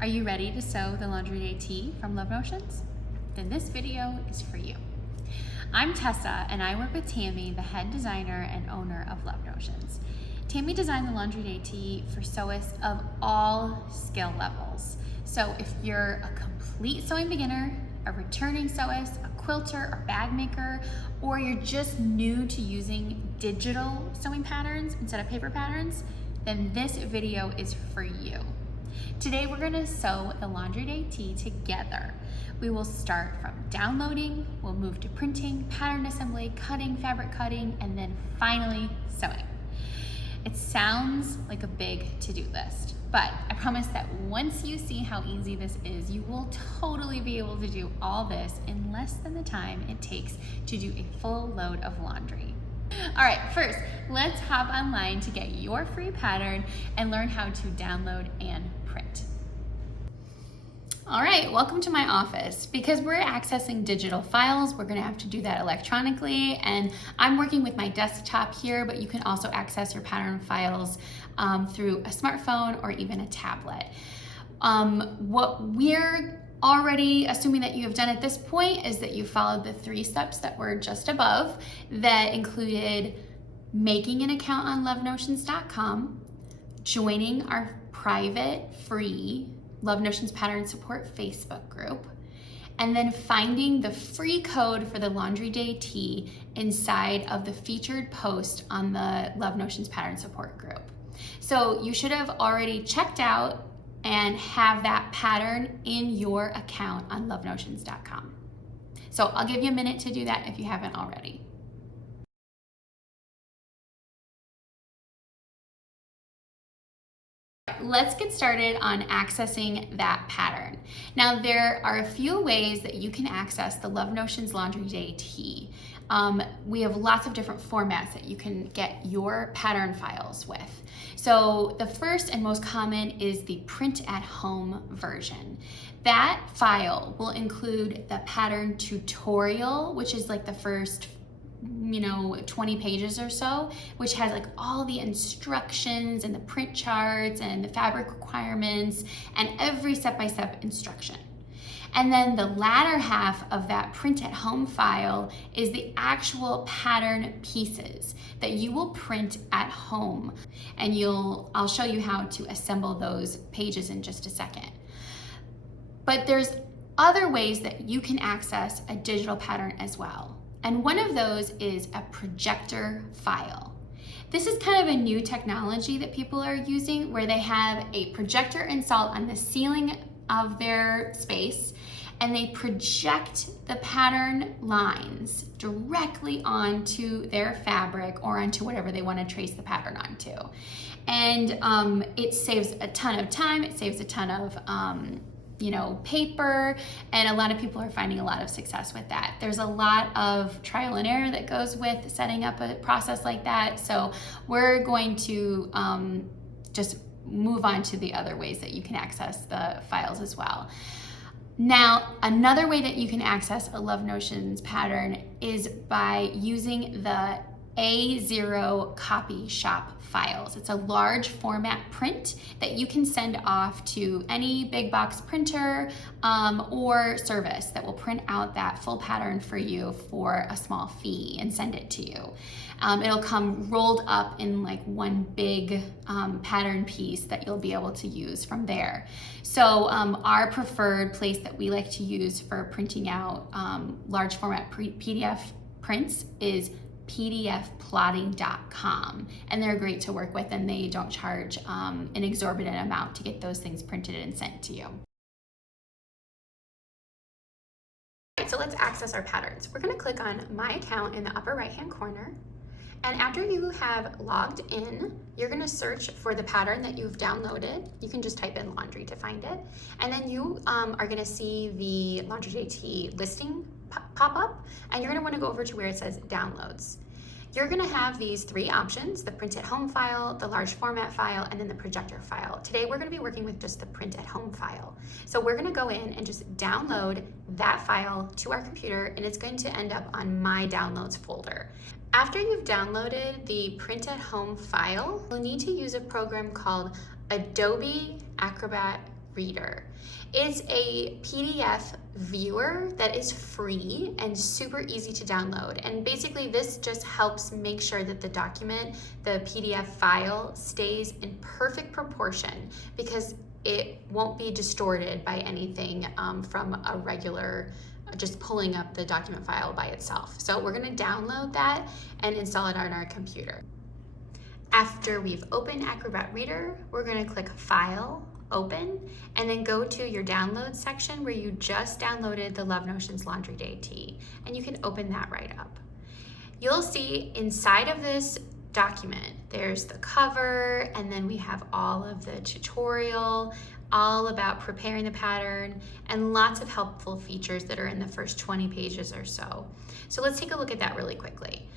Are you ready to sew the Laundry Day Tee from Love Notions? Then this video is for you. I'm Tessa and I work with Tammy, the head designer and owner of Love Notions. Tammy designed the Laundry Day Tee for sewists of all skill levels. So if you're a complete sewing beginner, a returning sewist, a quilter or bag maker, or you're just new to using digital sewing patterns instead of paper patterns, then this video is for you. Today we're going to sew the Laundry Day Tee together. We will start from downloading, we'll move to printing, pattern assembly, cutting, fabric cutting, and then finally sewing. It sounds like a big to-do list, but I promise that once you see how easy this is, you will totally be able to do all this in less than the time it takes to do a full load of laundry. All right, first, let's hop online to get your free pattern and learn how to download and print. All right, welcome to my office. Because we're accessing digital files, we're gonna have to do that electronically, and I'm working with my desktop here, but you can also access your pattern files through a smartphone or even a tablet. What we're already assuming that you have done at this point is that you followed the 3 steps that were just above that included making an account on lovenotions.com, joining our private free Love Notions Pattern Support Facebook group, and then finding the free code for the Laundry Day Tee inside of the featured post on the Love Notions Pattern Support group. So you should have already checked out and have that pattern in your account on lovenotions.com. So I'll give you a minute to do that if you haven't already. Let's get started on accessing that pattern. Now there are a few ways that you can access the Love Notions Laundry Day Tee. We have lots of different formats that you can get your pattern files with. So the first and most common is the print at home version. That file will include the pattern tutorial, which is like the first 20 pages or so, which has like all the instructions and the print charts and the fabric requirements and every step-by-step instruction. And then the latter half of that print at home file is the actual pattern pieces that you will print at home. And I'll show you how to assemble those pages in just a second. But there's other ways that you can access a digital pattern as well. And one of those is a projector file. This is kind of a new technology that people are using where they have a projector installed on the ceiling of their space and they project the pattern lines directly onto their fabric or onto whatever they want to trace the pattern onto. And it saves a ton of time, it saves a ton of paper, and a lot of people are finding a lot of success with that. There's a lot of trial and error that goes with setting up a process like that. So we're going to just move on to the other ways that you can access the files as well. Now, another way that you can access a Love Notions pattern is by using the A0 copy shop files. It's a large format print that you can send off to any big box printer or service that will print out that full pattern for you for a small fee and send it to you. It'll come rolled up in like one big pattern piece that you'll be able to use from there. So our preferred place that we like to use for printing out large format PDF prints is pdfplotting.com, and they're great to work with and they don't charge an exorbitant amount to get those things printed and sent to you. So let's access our patterns. We're going to click on My Account in the upper right hand corner, and after you have logged in, you're going to search for the pattern that you've downloaded. You can just type in laundry to find it, and then you are going to see the Laundry Day Tee listing pop up, and you're going to want to go over to where it says downloads. You're going to have these 3 options: the print at home file, the large format file, and then the projector file. Today we're going to be working with just the print at home file. So we're going to go in and just download that file to our computer, and it's going to end up on my downloads folder. After you've downloaded the print at home file, you'll need to use a program called Adobe Acrobat Reader. It's a PDF viewer that is free and super easy to download. And basically this just helps make sure that the document, the PDF file, stays in perfect proportion because it won't be distorted by anything from a regular just pulling up the document file by itself. So we're going to download that and install it on our computer. After we've opened Acrobat Reader, we're going to click File, Open, and then go to your download section where you just downloaded the Love Notions Laundry Day Tee, and you can open that right up. You'll see inside of this document, there's the cover, and then we have all of the tutorial, all about preparing the pattern, and lots of helpful features that are in the first 20 pages or so. So let's take a look at that really quickly.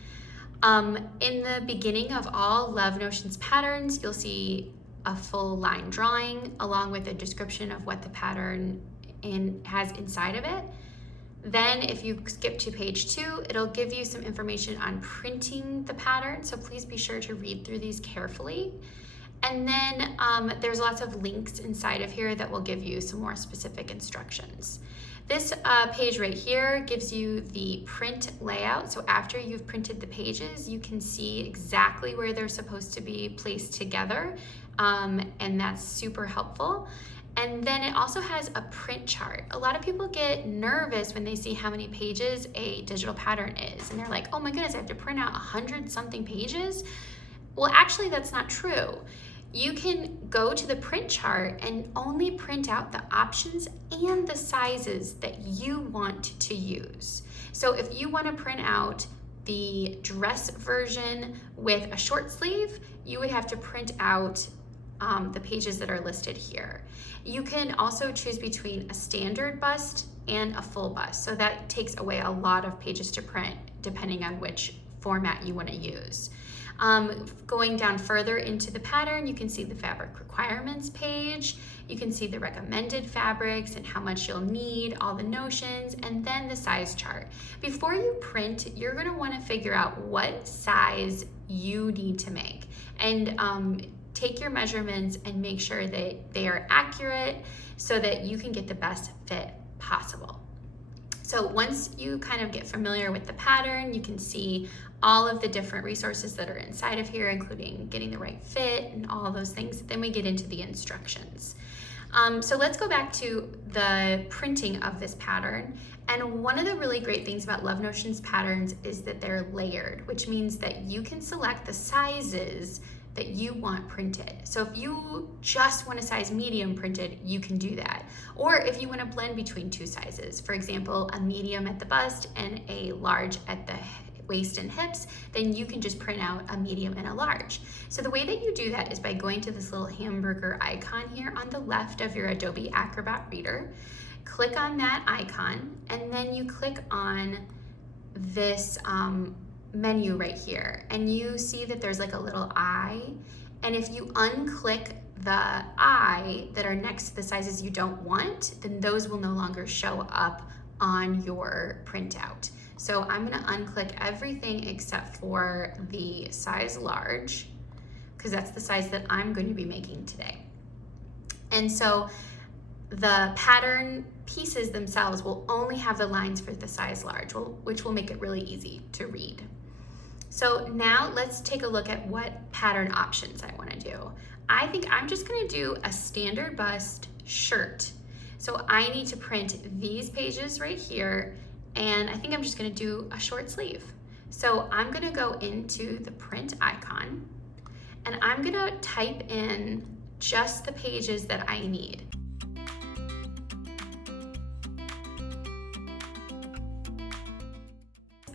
In the beginning of all Love Notions patterns, you'll see a full line drawing along with a description of what the pattern has inside of it. Then if you skip to page 2, it'll give you some information on printing the pattern, so please be sure to read through these carefully. And then there's lots of links inside of here that will give you some more specific instructions. This page right here gives you the print layout. So after you've printed the pages, you can see exactly where they're supposed to be placed together. And that's super helpful. And then it also has a print chart. A lot of people get nervous when they see how many pages a digital pattern is. And they're like, oh my goodness, I have to print out 100-something pages? Well, actually, that's not true. You can go to the print chart and only print out the options and the sizes that you want to use. So if you want to print out the dress version with a short sleeve, you would have to print out the pages that are listed here. You can also choose between a standard bust and a full bust. So that takes away a lot of pages to print depending on which format you want to use. Going down further into the pattern, you can see the fabric requirements page. You can see the recommended fabrics and how much you'll need, all the notions, and then the size chart. Before you print, you're going to want to figure out what size you need to make. And take your measurements and make sure that they are accurate so that you can get the best fit possible. So once you kind of get familiar with the pattern, you can see all of the different resources that are inside of here, including getting the right fit and all of those things. Then we get into the instructions. So let's go back to the printing of this pattern. And one of the really great things about Love Notions patterns is that they're layered, which means that you can select the sizes that you want printed. So if you just want a size medium printed, you can do that. Or if you want to blend between two sizes, for example, a medium at the bust and a large at the waist and hips, then you can just print out a medium and a large. So the way that you do that is by going to this little hamburger icon here on the left of your Adobe Acrobat Reader. Click on that icon, and then you click on this menu right here, and you see that there's like a little eye, and if you unclick the eye that are next to the sizes you don't want, then those will no longer show up on your printout. So I'm going to unclick everything except for the size large, because that's the size that I'm going to be making today. And so the pattern pieces themselves will only have the lines for the size large, which will make it really easy to read. So now let's take a look at what pattern options I want to do. I think I'm just going to do a standard bust shirt. So I need to print these pages right here, and I think I'm just going to do a short sleeve. So I'm going to go into the print icon, and I'm going to type in just the pages that I need.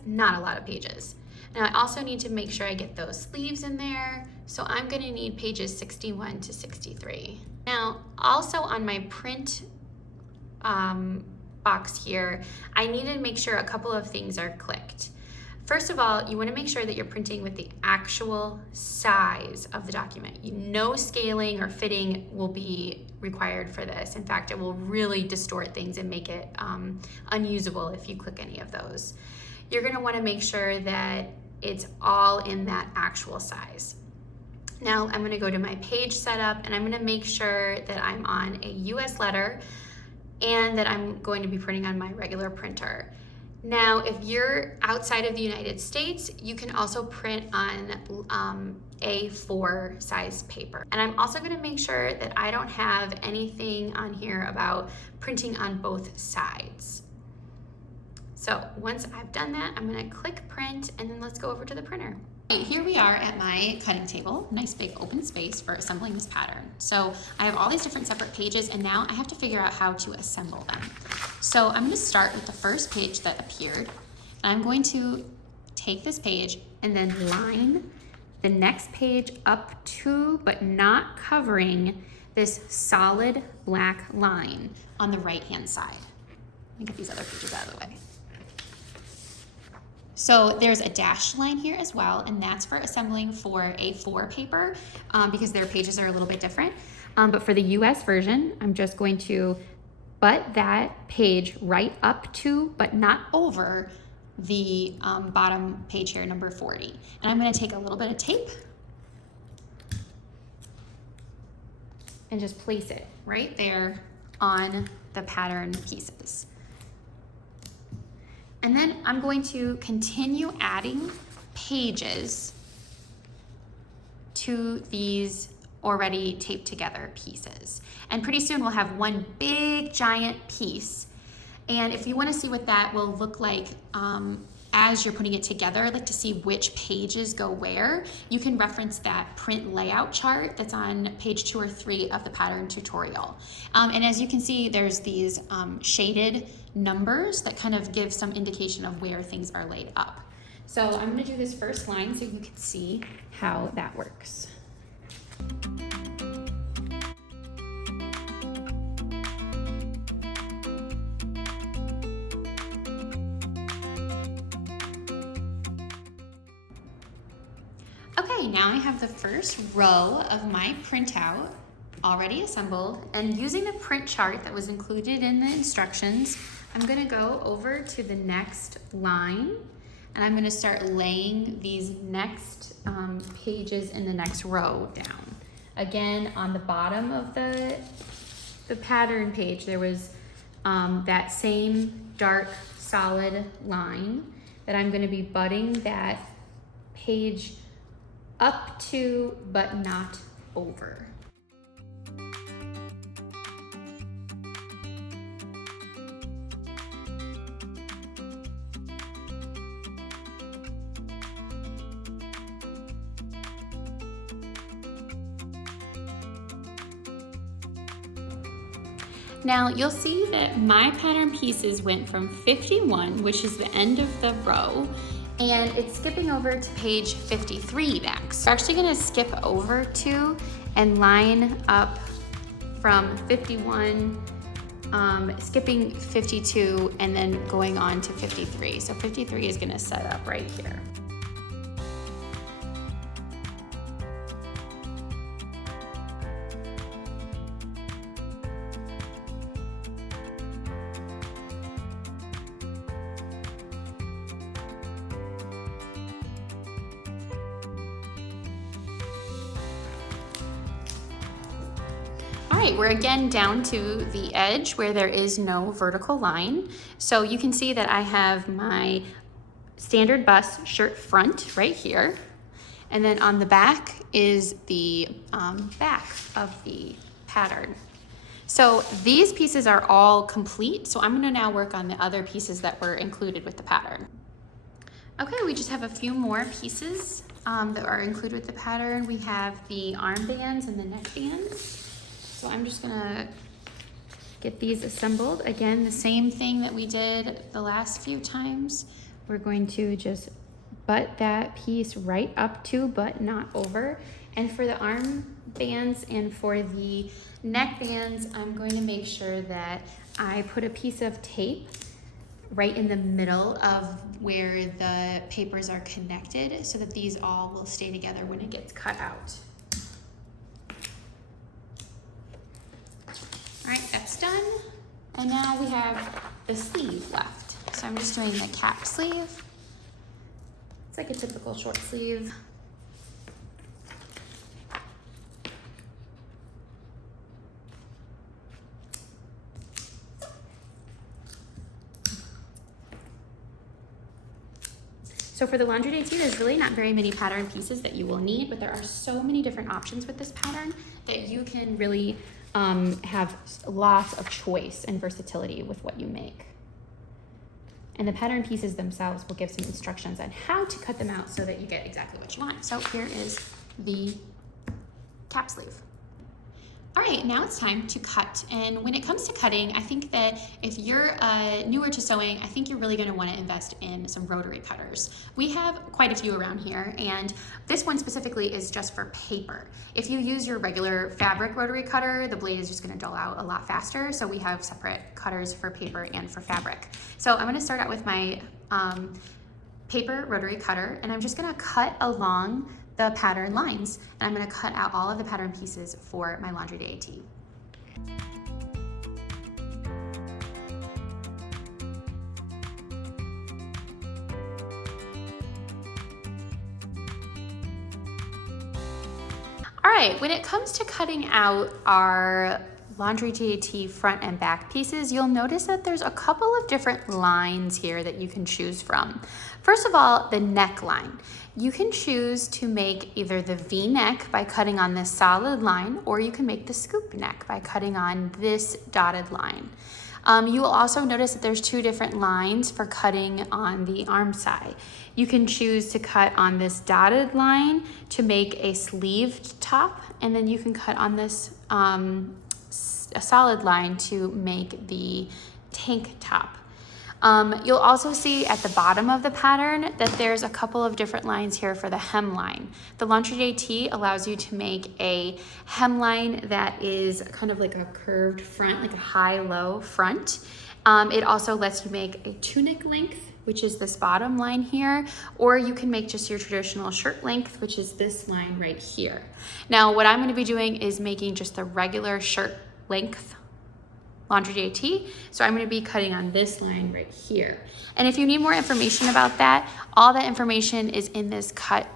Not a lot of pages. Now I also need to make sure I get those sleeves in there, so I'm going to need pages 61 to 63. Now also on my print box here, I need to make sure a couple of things are clicked. First of all, you want to make sure that you're printing with the actual size of the document. No scaling or fitting will be required for this. In fact, it will really distort things and make it unusable if you click any of those. You're going to want to make sure that it's all in that actual size. Now I'm gonna go to my page setup and I'm gonna make sure that I'm on a US letter and that I'm going to be printing on my regular printer. Now, if you're outside of the United States, you can also print on A4 size paper. And I'm also gonna make sure that I don't have anything on here about printing on both sides. So once I've done that, I'm gonna click print and then let's go over to the printer. Here we are at my cutting table, nice big open space for assembling this pattern. So I have all these different separate pages and now I have to figure out how to assemble them. So I'm going to start with the first page that appeared. And I'm going to take this page and then line the next page up to, but not covering, this solid black line on the right-hand side. Let me get these other pages out of the way. So there's a dashed line here as well, and that's for assembling for A4 paper because their pages are a little bit different. But for the US version, I'm just going to butt that page right up to, but not over, the bottom page here, number 40. And I'm gonna take a little bit of tape and just place it right there on the pattern pieces. And then I'm going to continue adding pages to these already taped together pieces. And pretty soon we'll have one big giant piece. And if you want to see what that will look like as you're putting it together, I'd like to see which pages go where. You can reference that print layout chart that's on page 2 or 3 of the pattern tutorial. And as you can see, there's these shaded numbers that kind of give some indication of where things are laid up. So I'm going to do this first line so you can see how that works. Okay, now I have the first row of my printout already assembled, and using the print chart that was included in the instructions, I'm gonna go over to the next line and I'm gonna start laying these next pages in the next row down. Again, on the bottom of the pattern page, there was that same dark solid line that I'm gonna be butting that page up to, but not over. Now you'll see that my pattern pieces went from 51, which is the end of the row, and it's skipping over to page 53 next. We're actually gonna skip over to and line up from 51, skipping 52, and then going on to 53. So 53 is gonna set up right here. All right, we're again down to the edge where there is no vertical line. So you can see that I have my standard bust shirt front right here. And then on the back is the back of the pattern. So these pieces are all complete. So I'm gonna now work on the other pieces that were included with the pattern. Okay, we just have a few more pieces that are included with the pattern. We have the armbands and the neckbands. So I'm just gonna get these assembled. Again, the same thing that we did the last few times. We're going to just butt that piece right up to, but not over. And for the armbands and for the neckbands, I'm going to make sure that I put a piece of tape right in the middle of where the papers are connected so that these all will stay together when it gets cut out. All right, that's done. And now we have the sleeve left. So I'm just doing the cap sleeve. It's like a typical short sleeve. So for the Laundry Day Tee, there's really not very many pattern pieces that you will need, but there are so many different options with this pattern that you can really have lots of choice and versatility with what you make. And the pattern pieces themselves will give some instructions on how to cut them out so that you get exactly what you want. So here is the cap sleeve. All right, now it's time to cut. And when it comes to cutting, I think that if you're newer to sewing, I think you're really gonna wanna invest in some rotary cutters. We have quite a few around here, and this one specifically is just for paper. If you use your regular fabric rotary cutter, the blade is just gonna dull out a lot faster, so we have separate cutters for paper and for fabric. So I'm gonna start out with my paper rotary cutter, and I'm just gonna cut along the pattern lines, and I'm gonna cut out all of the pattern pieces for my Laundry Day Tee. All right, when it comes to cutting out our Laundry Day Tee front and back pieces, you'll notice that there's a couple of different lines here that you can choose from. First of all, the neckline. You can choose to make either the V-neck by cutting on this solid line, or you can make the scoop neck by cutting on this dotted line. You will also notice that there's two different lines for cutting on the arm side. You can choose to cut on this dotted line to make a sleeved top, and then you can cut on this a solid line to make the tank top. You'll also see at the bottom of the pattern that there's a couple of different lines here for the hemline. The Laundry Day Tee allows you to make a hemline that is kind of like a curved front, like a high-low front. It also lets you make a tunic length, which is this bottom line here, or you can make just your traditional shirt length, which is this line right here. Now, what I'm gonna be doing is making just the regular shirt length Laundry Day Tee, so I'm going to be cutting on this line right here. And if you need more information about that, all that information is in this cut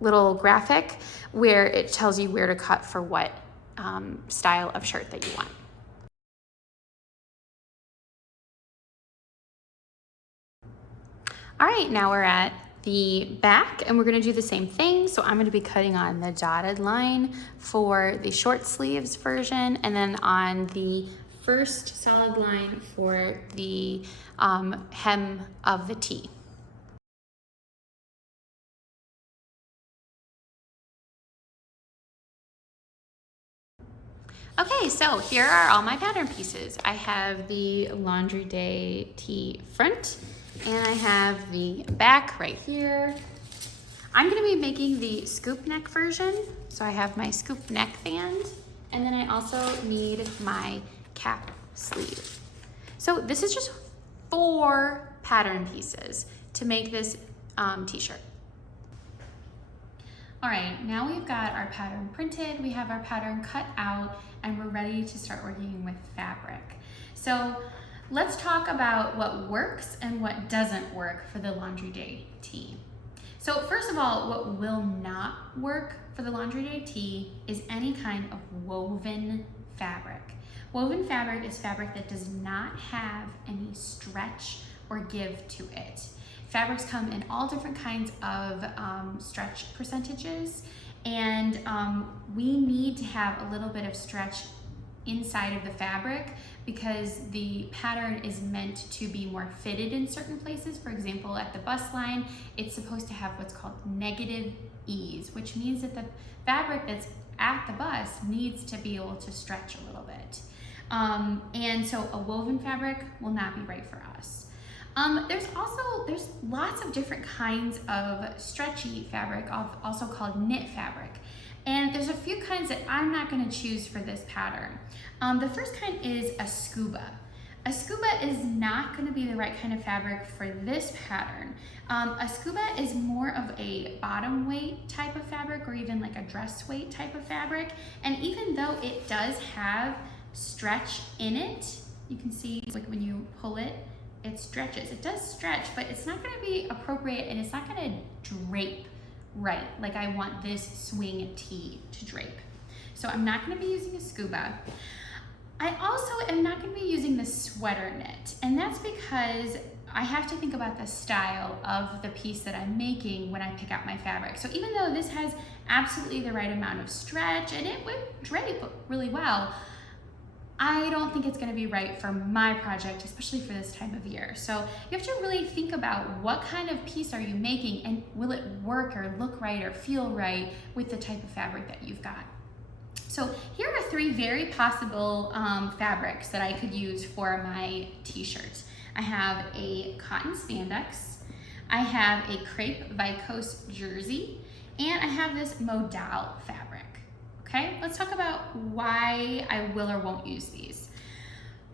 little graphic where it tells you where to cut for what style of shirt that you want. All right, now we're at the back and we're going to do the same thing. So I'm going to be cutting on the dotted line for the short sleeves version, and then on the first solid line for the hem of the tee. Okay, so here are all my pattern pieces. I have the Laundry Day Tee front, and I have the back right here. I'm gonna be making the scoop neck version. So I have my scoop neck band, and then I also need my cap sleeve. So this is just 4 pattern pieces to make this t-shirt. All right, now we've got our pattern printed, we have our pattern cut out, and we're ready to start working with fabric. So let's talk about what works and what doesn't work for the Laundry Day Tee. So first of all, what will not work for the Laundry Day Tee is any kind of woven fabric. Woven fabric is fabric that does not have any stretch or give to it. Fabrics come in all different kinds of stretch percentages, and we need to have a little bit of stretch inside of the fabric because the pattern is meant to be more fitted in certain places. For example, at the bust line, it's supposed to have what's called negative ease, which means that the fabric that's at the bust needs to be able to stretch a little bit. And so a woven fabric will not be right for us. There's lots of different kinds of stretchy fabric, also called knit fabric. And there's a few kinds that I'm not going to choose for this pattern. The first kind is a scuba. A scuba is not going to be the right kind of fabric for this pattern. A scuba is more of a bottom weight type of fabric, or even like a dress weight type of fabric. And even though it does have stretch in it, you can see like when you pull it, it stretches. It does stretch, but it's not going to be appropriate, and it's not going to drape right like I want this swing tee to drape. So I'm not going to be using a scuba. I also am not going to be using the sweater knit, and that's because I have to think about the style of the piece that I'm making when I pick out my fabric. So even though this has absolutely the right amount of stretch and it would drape really well, I don't think it's gonna be right for my project, especially for this time of year. So you have to really think about what kind of piece are you making, and will it work or look right or feel right with the type of fabric that you've got. So here are 3 very possible fabrics that I could use for my t-shirt. I have a cotton spandex, I have a crepe viscose jersey, and I have this modal fabric. Okay, let's talk about why I will or won't use these.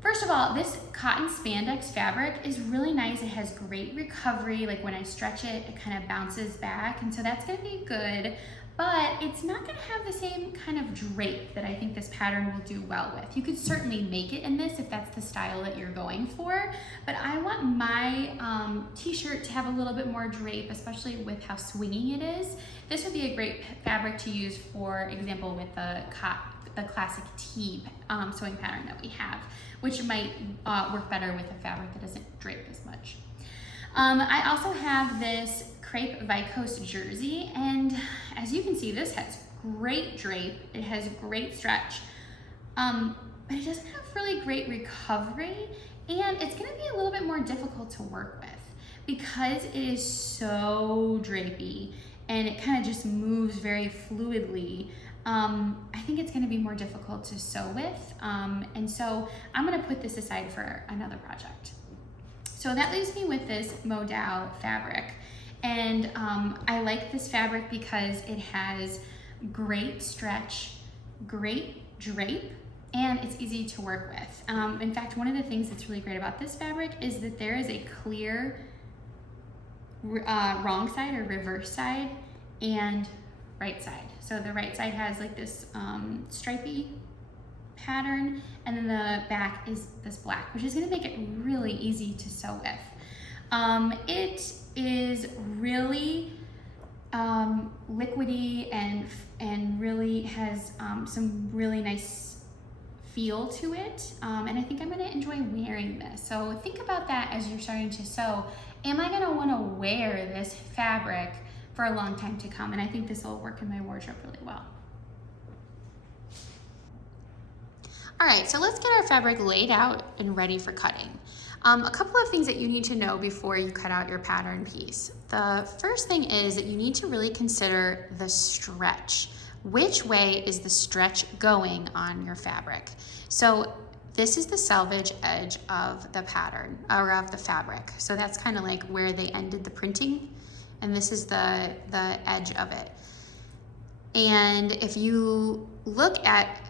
First of all, this cotton spandex fabric is really nice. It has great recovery. Like when I stretch it, it kind of bounces back. And so that's gonna be good, but it's not gonna have the same kind of drape that I think this pattern will do well with. You could certainly make it in this if that's the style that you're going for, but I want my t-shirt to have a little bit more drape, especially with how swinging it is. This would be a great fabric to use, for example, with the classic tee sewing pattern that we have, which might work better with a fabric that doesn't drape as much. I also have this crepe viscose jersey, and as you can see, this has great drape, it has great stretch, but it doesn't have really great recovery, and it's gonna be a little bit more difficult to work with because it is so drapey and it kind of just moves very fluidly. I think it's gonna be more difficult to sew with, and so I'm gonna put this aside for another project. So that leaves me with this modal fabric. And I like this fabric because it has great stretch, great drape, and it's easy to work with. In fact, one of the things that's really great about this fabric is that there is a clear wrong side or reverse side and right side. So the right side has like this stripey pattern, and then the back is this black, which is gonna make it really easy to sew with. It is really liquidy and really has some really nice feel to it, and I think I'm gonna enjoy wearing this. So think about that as you're starting to sew. Am I gonna wanna wear this fabric for a long time to come? And I think this will work in my wardrobe really well. All right, so let's get our fabric laid out and ready for cutting. A couple of things that you need to know before you cut out your pattern piece. The first thing is that you need to really consider the stretch. Which way is the stretch going on your fabric? So this is the selvage edge of the pattern, or of the fabric. So that's kind of like where they ended the printing, and this is the edge of it. And if you look at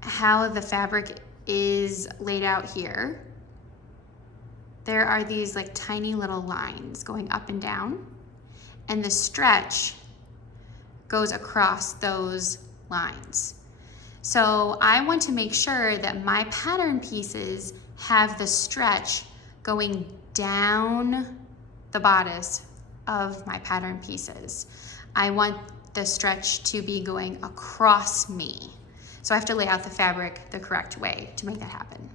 how the fabric is laid out here, there are these like tiny little lines going up and down, and the stretch goes across those lines. So I want to make sure that my pattern pieces have the stretch going down the bodice of my pattern pieces. I want the stretch to be going across me. So I have to lay out the fabric the correct way to make that happen.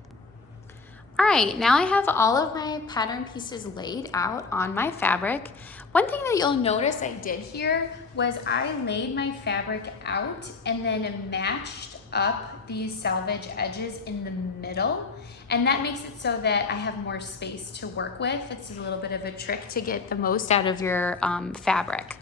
All right, now I have all of my pattern pieces laid out on my fabric. One thing that you'll notice I did here was I laid my fabric out and then matched up these selvage edges in the middle. And that makes it so that I have more space to work with. It's a little bit of a trick to get the most out of your fabric.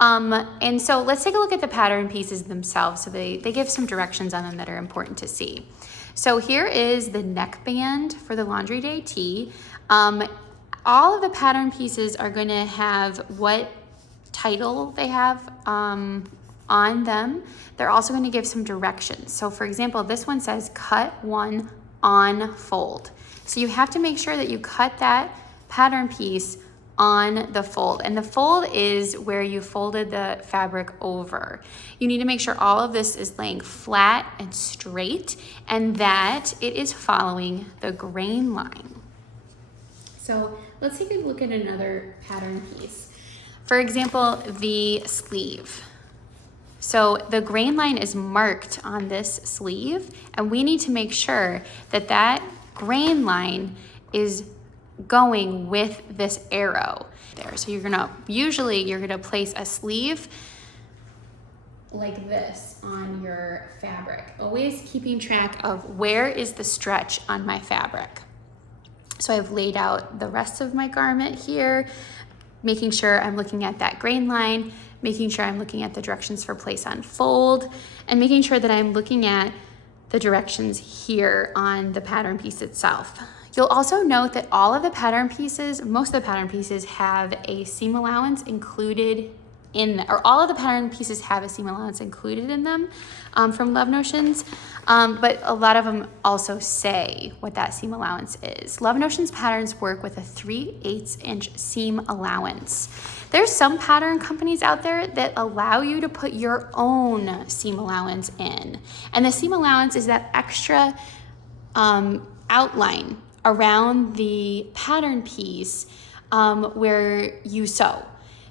And so let's take a look at the pattern pieces themselves. So they give some directions on them that are important to see. So here is the neckband for the Laundry Day Tee. All of the pattern pieces are gonna have what title they have on them. They're also gonna give some directions. So for example, this one says cut one on fold. So you have to make sure that you cut that pattern piece on the fold, and the fold is where you folded the fabric over. You need to make sure all of this is laying flat and straight and that it is following the grain line. So let's take a look at another pattern piece. For example, the sleeve. So the grain line is marked on this sleeve, and we need to make sure that that grain line is going with this arrow there. So usually you're gonna place a sleeve like this on your fabric, always keeping track of where is the stretch on my fabric. So I've laid out the rest of my garment here, making sure I'm looking at that grain line, making sure I'm looking at the directions for place on fold, and making sure that I'm looking at the directions here on the pattern piece itself. You'll also note that all of the pattern pieces, most of the pattern pieces have a seam allowance included or all of the pattern pieces have a seam allowance included in them from Love Notions, but a lot of them also say what that seam allowance is. Love Notions patterns work with a 3/8 inch seam allowance. There's some pattern companies out there that allow you to put your own seam allowance in. And the seam allowance is that extra outline around the pattern piece where you sew.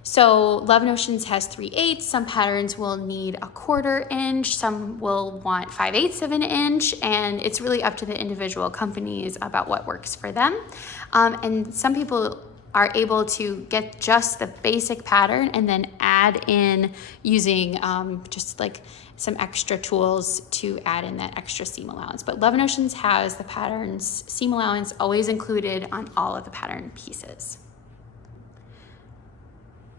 So Love Notions has 3/8. Some patterns will need a 1/4 inch. Some will want 5/8 of an inch. And it's really up to the individual companies about what works for them. And some people are able to get just the basic pattern and then add in using just like some extra tools to add in that extra seam allowance. But Love Notions has the pattern's seam allowance always included on all of the pattern pieces.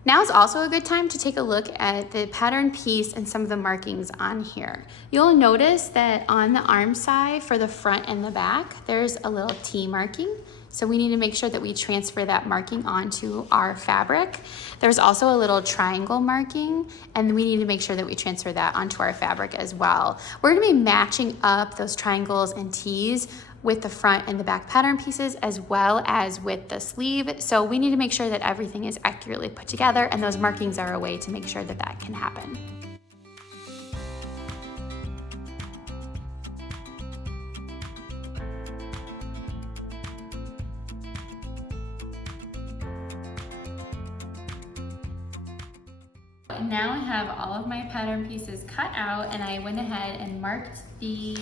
Now is also a good time to take a look at the pattern piece and some of the markings on here. You'll notice that on the arm side for the front and the back, there's a little T marking. So we need to make sure that we transfer that marking onto our fabric. There's also a little triangle marking, and we need to make sure that we transfer that onto our fabric as well. We're gonna be matching up those triangles and T's with the front and the back pattern pieces as well as with the sleeve. So we need to make sure that everything is accurately put together, and those markings are a way to make sure that that can happen. Now I have all of my pattern pieces cut out, and I went ahead and marked the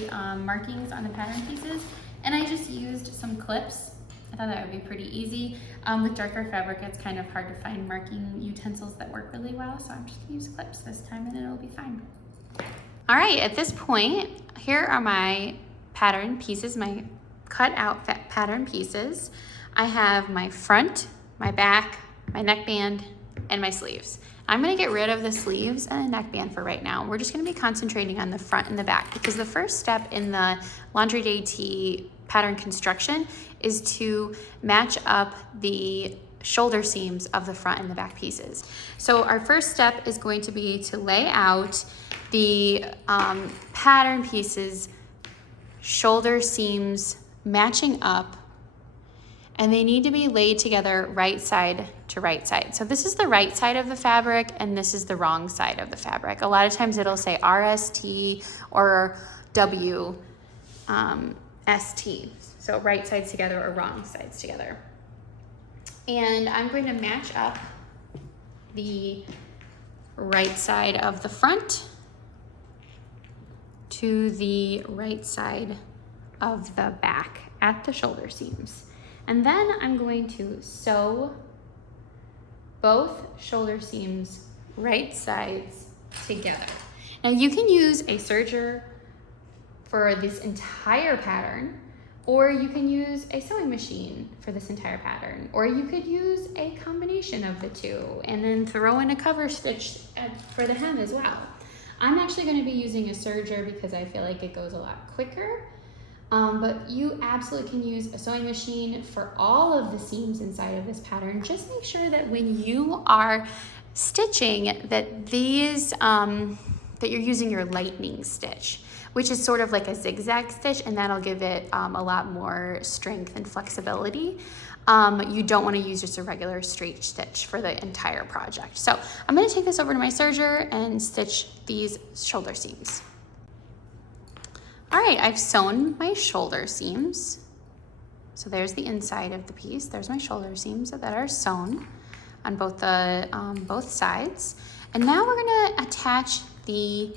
markings on the pattern pieces, and I just used some clips. I thought that would be pretty easy. With darker fabric, it's kind of hard to find marking utensils that work really well, so I'm just gonna use clips this time and it'll be fine. All right, at this point, here are my pattern pieces, my cut out pattern pieces. I have my front, my back, my neckband, and my sleeves. I'm gonna get rid of the sleeves and a neckband for right now. We're just gonna be concentrating on the front and the back, because the first step in the Laundry Day Tee pattern construction is to match up the shoulder seams of the front and the back pieces. So our first step is going to be to lay out the pattern pieces, shoulder seams matching up, and they need to be laid together right side to right side. So this is the right side of the fabric and this is the wrong side of the fabric. A lot of times it'll say RST or WST. So right sides together or wrong sides together. And I'm going to match up the right side of the front to the right side of the back at the shoulder seams. And then I'm going to sew both shoulder seams right sides together. Now you can use a serger for this entire pattern, or you can use a sewing machine for this entire pattern, or you could use a combination of the two and then throw in a cover stitch for the hem as well. I'm actually going to be using a serger because I feel like it goes a lot quicker. But you absolutely can use a sewing machine for all of the seams inside of this pattern. Just make sure that when you are stitching that these, that you're using your lightning stitch, which is sort of like a zigzag stitch, and that'll give it a lot more strength and flexibility. You don't want to use just a regular straight stitch for the entire project. So I'm going to take this over to my serger and stitch these shoulder seams. All right, I've sewn my shoulder seams. So there's the inside of the piece. There's my shoulder seams that are sewn on both sides. And now we're gonna attach the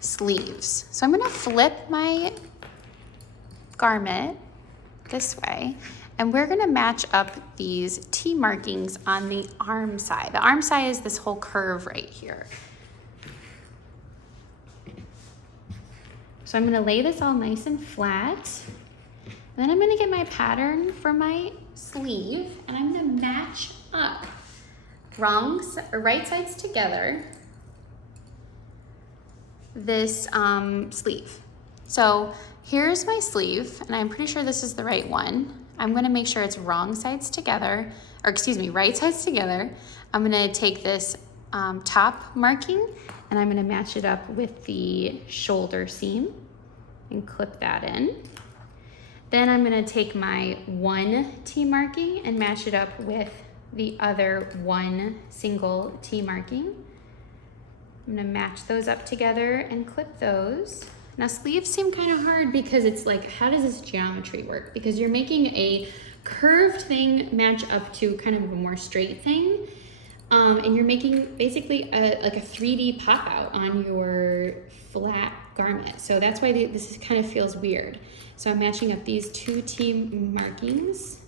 sleeves. So I'm gonna flip my garment this way, And we're gonna match up these T markings on the arm side. The arm side is this whole curve right here. So I'm gonna lay this all nice and flat. And then I'm gonna get my pattern for my sleeve, and I'm gonna match up right sides together this sleeve. So here's my sleeve, and I'm pretty sure this is the right one. I'm gonna make sure it's wrong sides together, or excuse me, right sides together. I'm gonna take this top marking, and I'm gonna match it up with the shoulder seam and clip that in. Then I'm gonna take my one T marking and match it up with the other one single T marking. I'm gonna match those up together and clip those. Now sleeves seem kind of hard because it's like, how does this geometry work? Because you're making a curved thing match up to kind of a more straight thing. And you're making basically like a 3D pop out on your flat garment. So that's why this kind of feels weird. So I'm matching up these two T markings.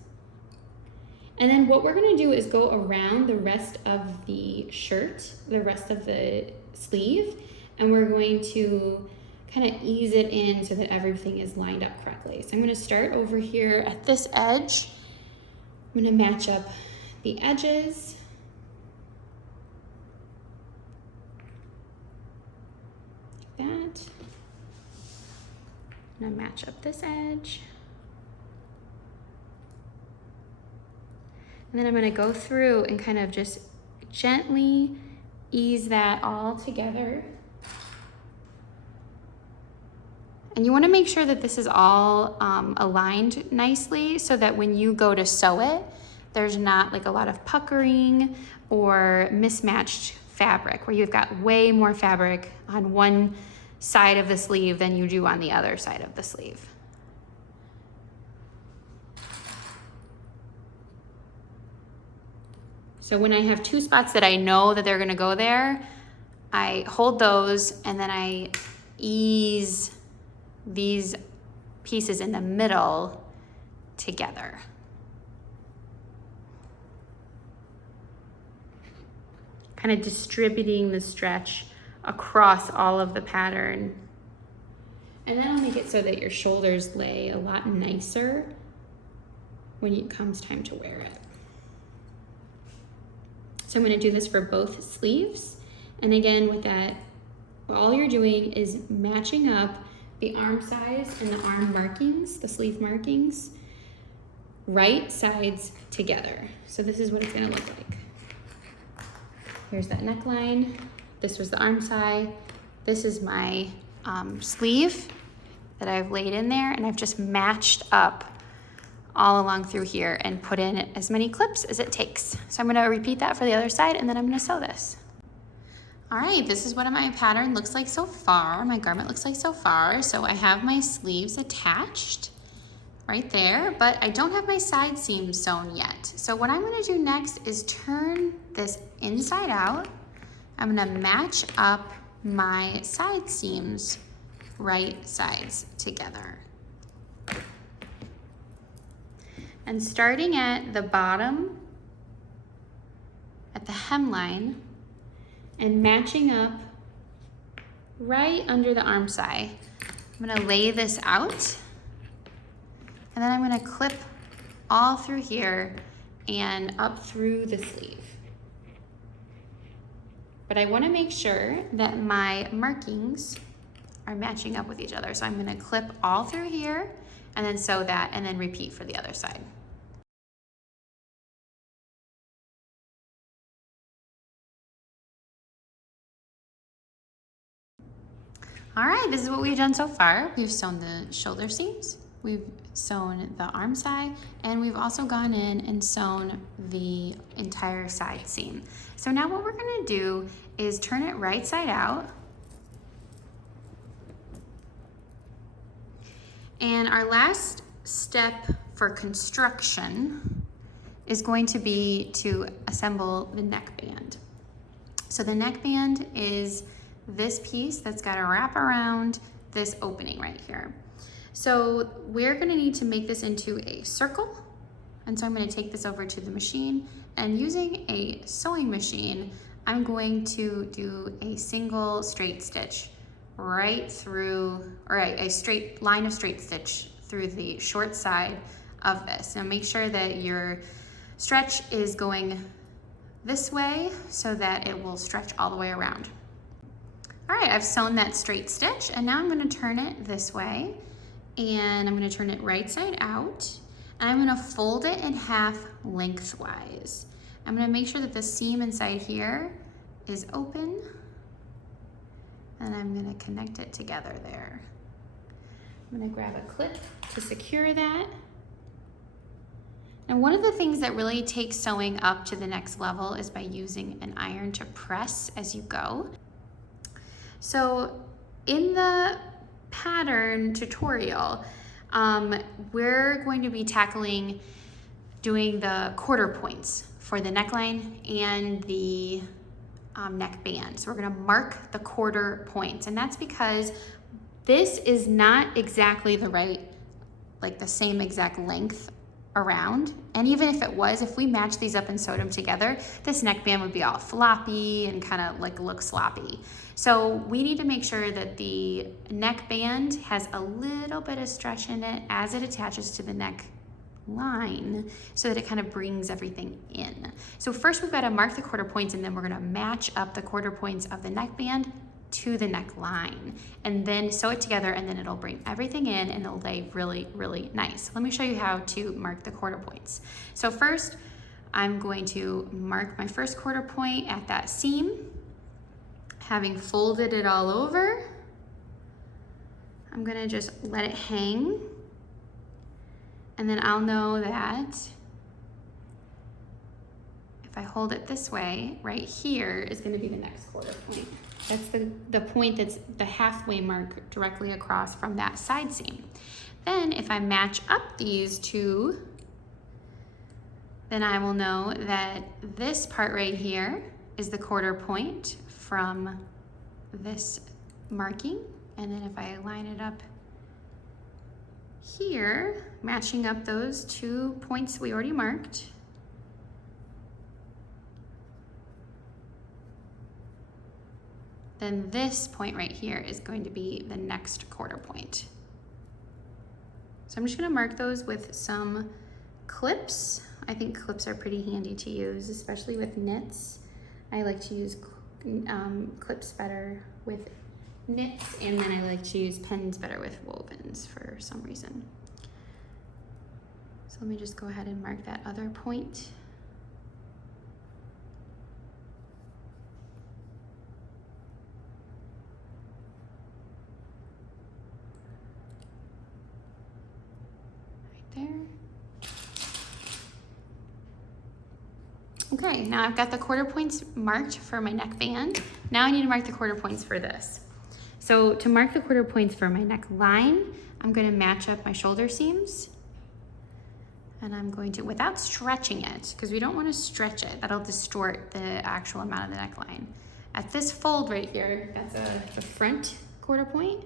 And then what we're gonna do is go around the rest of the shirt, the rest of the sleeve, and we're going to kind of ease it in so that everything is lined up correctly. So I'm gonna start over here at this edge. I'm gonna match up the edges. Like that. I'm gonna match up this edge. And then I'm gonna go through and kind of just gently ease that all together. And you wanna make sure that this is all aligned nicely so that when you go to sew it, there's not like a lot of puckering or mismatched fabric where you've got way more fabric on one side of the sleeve than you do on the other side of the sleeve. So when I have two spots that I know that they're gonna go there, I hold those and then I ease these pieces in the middle together. Kind of distributing the stretch across all of the pattern. And that'll make it so that your shoulders lay a lot nicer when it comes time to wear it. So I'm gonna do this for both sleeves. And again, with that, all you're doing is matching up the arm size and the arm markings, the sleeve markings, right sides together. So this is what it's gonna look like. Here's that neckline. This was the arm side. This is my sleeve that I've laid in there, and I've just matched up all along through here and put in as many clips as it takes. So I'm gonna repeat that for the other side, and then I'm gonna sew this. All right, this is what my pattern looks like so far. My garment looks like so far. So I have my sleeves attached right there, but I don't have my side seams sewn yet. So what I'm gonna do next is turn this inside out. I'm gonna match up my side seams right sides together. And starting at the bottom, at the hemline, and matching up right under the arm side. I'm gonna lay this out, and then I'm gonna clip all through here and up through the sleeve. But I wanna make sure that my markings are matching up with each other. So I'm gonna clip all through here and then sew that and then repeat for the other side. All right, this is what we've done so far. We've sewn the shoulder seams, we've sewn the arm side, and we've also gone in and sewn the entire side seam. So now what we're gonna do is turn it right side out. And our last step for construction is going to be to assemble the neckband. So the neckband is this piece that's got to wrap around this opening right here. So we're gonna need to make this into a circle, And so I'm going to take this over to the machine, and using a sewing machine, I'm going to do a single straight stitch right through, or a straight line of straight stitch through the short side of this. Now make sure that your stretch is going this way so that it will stretch all the way around. All right, I've sewn that straight stitch, and now I'm going to turn it this way, and I'm going to turn it right side out. And I'm going to fold it in half lengthwise. I'm going to make sure that the seam inside here is open, and I'm going to connect it together there. I'm going to grab a clip to secure that. And one of the things that really takes sewing up to the next level is by using an iron to press as you go. So in the pattern tutorial, we're going to be tackling doing the quarter points for the neckline and the neck band. So we're gonna mark the quarter points, and that's because this is not exactly the right, like the same exact length around. And even if it was, if we matched these up and sewed them together, this neckband would be all floppy and kind of like look sloppy. So we need to make sure that the neckband has a little bit of stretch in it as it attaches to the neck line, so that it kind of brings everything in. So first we've got to mark the quarter points, and then we're going to match up the quarter points of the neckband to the neckline, and then sew it together, and then it'll bring everything in and it'll lay really, really nice. Let me show you how to mark the quarter points. So first, I'm going to mark my first quarter point at that seam. Having folded it all over, I'm going to just let it hang, and then I'll know that if I hold it this way, right here is going to be the next quarter point. That's the point that's the halfway mark directly across from that side seam. Then if I match up these two, then I will know that this part right here is the quarter point from this marking. And then if I line it up here, matching up those 2 points we already marked, then this point right here is going to be the next quarter point. So I'm just gonna mark those with some clips. I think clips are pretty handy to use, especially with knits. I like to use clips better with knits, and then I like to use pens better with wovens for some reason. So let me just go ahead and mark that other point. Right there. Okay, now I've got the quarter points marked for my neckband. Now I need to mark the quarter points for this. So to mark the quarter points for my neckline, I'm going to match up my shoulder seams. And I'm going to, without stretching it, because we don't want to stretch it, that'll distort the actual amount of the neckline. At this fold right here, that's the front quarter point.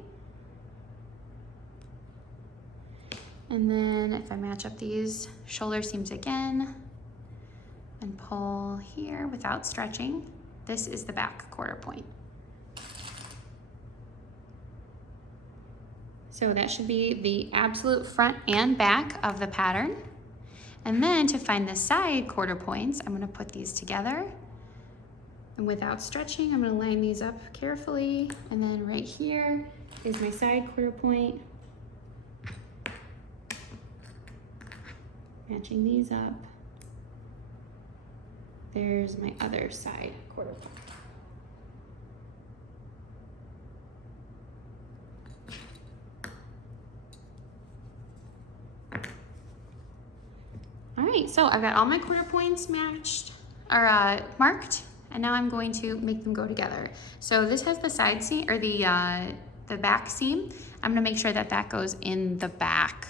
And then if I match up these shoulder seams again, and pull here without stretching, this is the back quarter point. So that should be the absolute front and back of the pattern. And then to find the side quarter points, I'm gonna put these together. And without stretching, I'm gonna line these up carefully. And then right here is my side quarter point. Matching these up. There's my other side quarter point. All right, so I've got all my quarter points matched, or marked, and now I'm going to make them go together. So this has the side seam, or the back seam. I'm gonna make sure that that goes in the back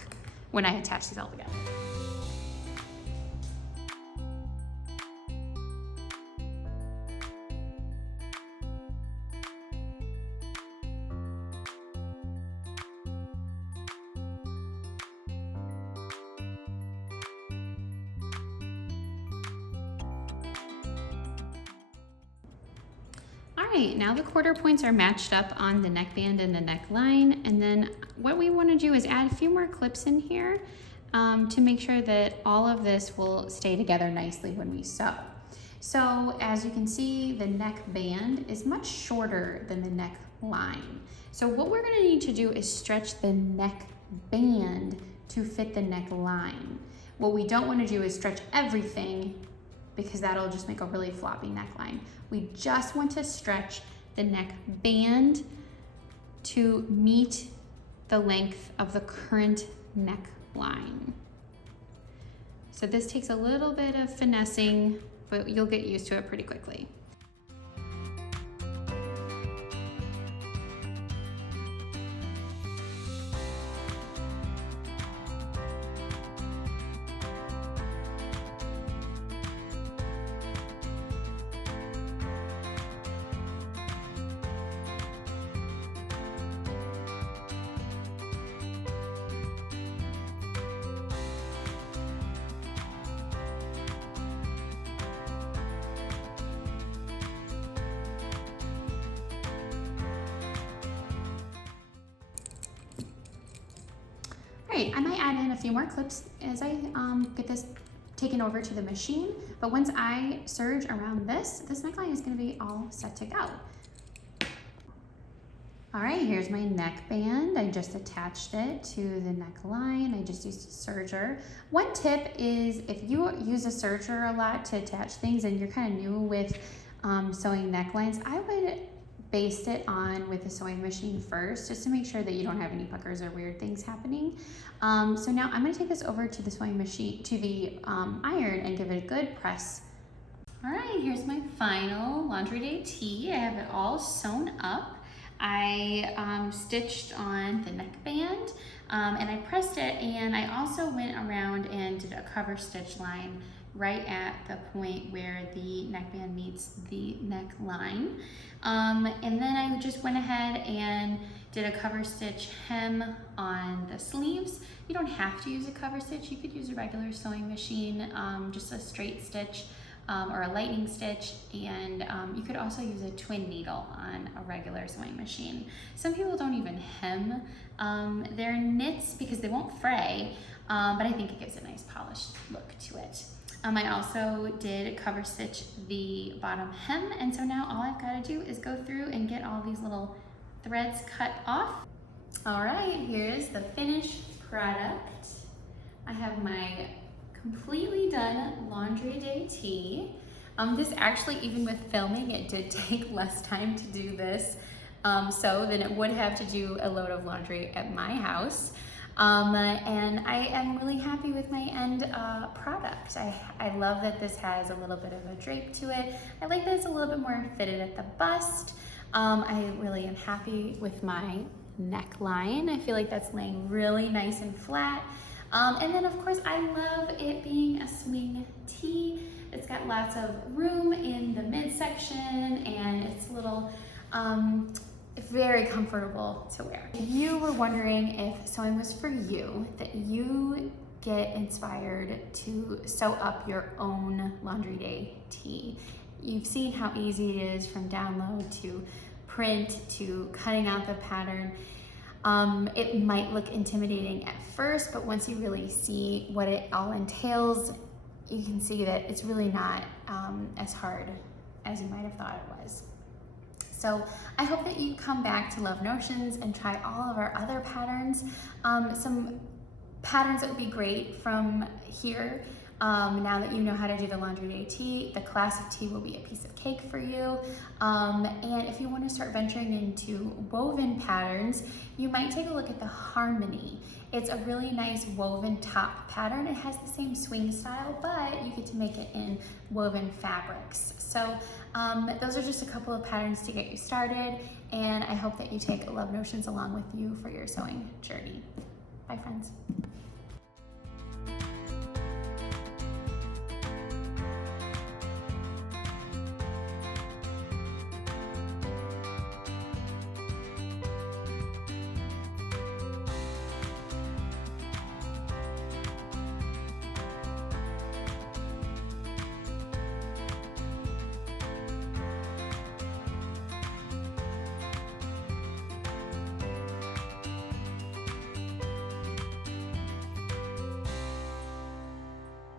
when I attach these all together. right, now the quarter points are matched up on the neckband and the neckline, and then what we want to do is add a few more clips in here to make sure that all of this will stay together nicely when we sew. So as you can see, the neckband is much shorter than the neckline. So what we're going to need to do is stretch the neckband to fit the neckline. What we don't want to do is stretch everything, because that'll just make a really floppy neckline. We just want to stretch the neckband to meet the length of the current neckline. So this takes a little bit of finessing, but you'll get used to it pretty quickly. Great, I might add in a few more clips as I get this taken over to the machine, but once I serge around this neckline is gonna be all set to go. All right, here's my neckband. I just attached it to the neckline. I just used a serger. One tip is if you use a serger a lot to attach things and you're kind of new with sewing necklines, I would baste it on with the sewing machine first, just to make sure that you don't have any puckers or weird things happening. So now I'm gonna take this over to the sewing machine, to the iron, and give it a good press. All right, here's my final Laundry Day tee. I have it all sewn up. I stitched on the neckband and I pressed it, and I also went around and did a cover stitch line right at the point where the neckband meets the neckline. And then I just went ahead and did a cover stitch hem on the sleeves. You don't have to use a cover stitch. You could use a regular sewing machine, just a straight stitch or a lightning stitch, and you could also use a twin needle on a regular sewing machine. Some people don't even hem their knits because they won't fray, but I think it gives a nice polished look to it. I also did cover stitch the bottom hem, and so now all I've got to do is go through and get all these little threads cut off. All right, here's the finished product. I have my completely done Laundry Day tee. This actually, even with filming, it did take less time to do this than it would have to do a load of laundry at my house. And I am really happy with my end product. I love that this has a little bit of a drape to it. I like that it's a little bit more fitted at the bust. I really am happy with my neckline. I feel like that's laying really nice and flat. And then of course I love it being a swing tee. It's got lots of room in the midsection, and it's a little very comfortable to wear. If you were wondering if sewing was for you, that you get inspired to sew up your own Laundry Day tee. You've seen how easy it is from download to print to cutting out the pattern. It might look intimidating at first, but once you really see what it all entails, you can see that it's really not as hard as you might have thought it was. So I hope that you come back to Love Notions and try all of our other patterns. Some patterns that would be great from here, now that you know how to do the Laundry Day tee, the classic tee will be a piece of cake for you. And if you want to start venturing into woven patterns, you might take a look at the Harmony. It's a really nice woven top pattern. It has the same swing style, but you get to make it in woven fabrics. So those are just a couple of patterns to get you started, and I hope that you take Love Notions along with you for your sewing journey. Bye, friends.